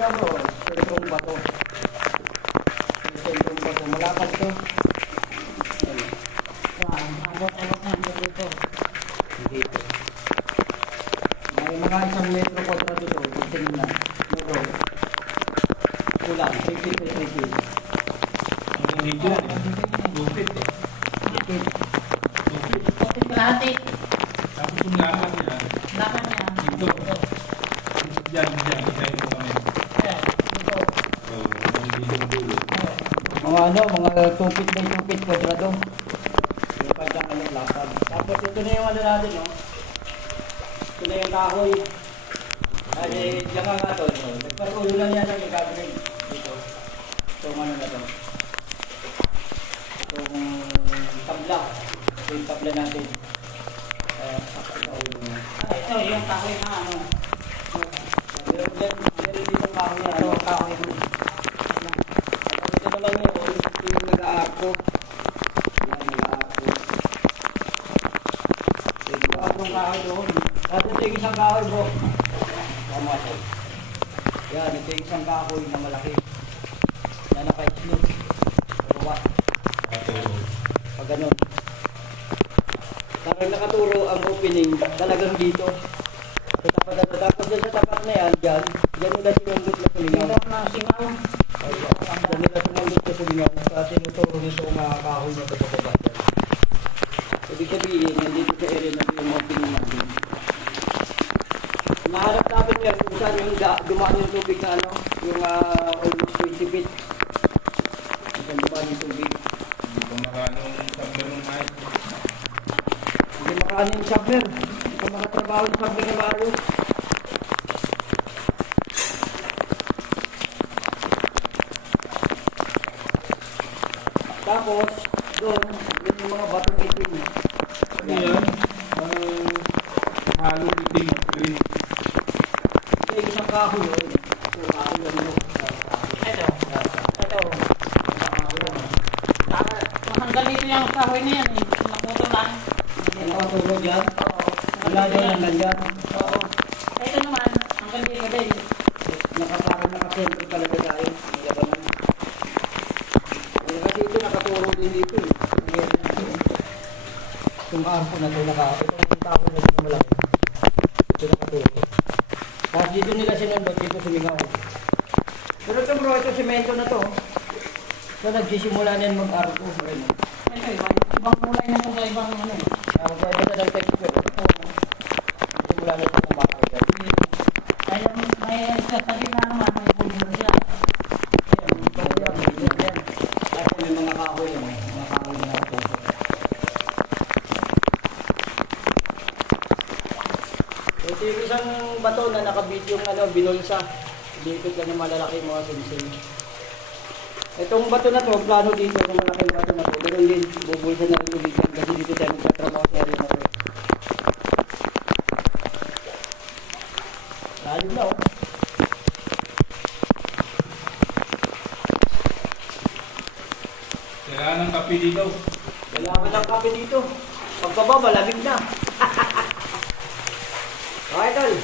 na bro, sentrong bato. Sentrong bato, malapad to. Abot-abot na dito. Dito. May mga 1 metro kwadrado to, tingnan na. Ito. Kulang, 50 feet. Hanggang dito yan eh. Lupit eh. Lupit. Lupit. Kapit kalahati. Tapos yung lakad niya, Lakad niya. dito. Diyan, diyan mo kami. Dito. So, hanggang dito ang dulo. Mga ano, mga 2 feet by 2 feet kwadrado. Yung kanyang anong lapad. Tapos ito na yung ano natin, no? Ito na yung kahoy. Ay, diyan ka nga to. Nagparulo lang yan ang gagawin dito. Itong ano na to. Itong tabla. Ito yung tabla natin. Ito, yung kahoy na ano. Meron dito kahoy na ano. Kahoy. Ito naman yung nag-aako. Yan, nag-aako. Itong kahoy doon. At ito yung isang kahoy bro. Tama ito. Yan, ito yung isang kahoy na malaki. Na naka-explode. Baba. Pag ganun. Parang nakaturo ang opening talagang dito. Tapos dyan sa tapat na yan, dyan nila sinundot na sulingaw. Singaw. Dyan nila sinundot na sulingaw. Sa tinuturo nito ang mga kahoy na pagkakabas. Ibig sabihin, nandito sa area na yung opening natin. Nahanap natin yan kung saan yung dumaan yung tubig na ano, yung almost 20 feet. Kung saan dumaan yung tubig. Hindi ko makanong sabi ng mais. Hindi makaano yung submer. Hindi ka makatrabaho yung submer na maayos. Tapos, doon, yun yung mga batong itim. Ano yan? Halong itim green. Ito yung isang kahoy yun. Ito, kahoy lang yun. Ito. Ito. Hanggang dito yung kahoy na yan eh. Naputo lang. Nakatulog dyan. Wala dyan hanggang dyan. Oo. Ito naman, hanggang dito din. Nakaparang nakasentro talaga tayo. Ang labanan. Kasi ito nakaturo din dito eh. Itong arko na ito, itong tao na ito malaki. Ito nakaturo. Tapos dito nila sinundot, dito sumingaw. Pero ito bro, ito semento na to. So nagsisimula na yan mag-arko. Ito, ibang kulay na ito sa ibang ano. Kaya ito na ng texture. Nagsimula na ito mag-arko. Kaya may sasabi na naman, may pulburo siya. Kasi may mga kahoy yan. Mga kahoy na ito. Ito yung isang bato na nakabit yung ano, binulsa. Dito ka na malalaki mga sinsin. Itong bato na to, plano dito ng malaking bato na to. Meron din, bubulsa na rin ulit yan kasi dito tayo magtatrabaho sa area na to. Lalim na oh. Kailangan ng kape dito. Kailangan ng kape dito. Pagbaba, malamig na. Okay, tol.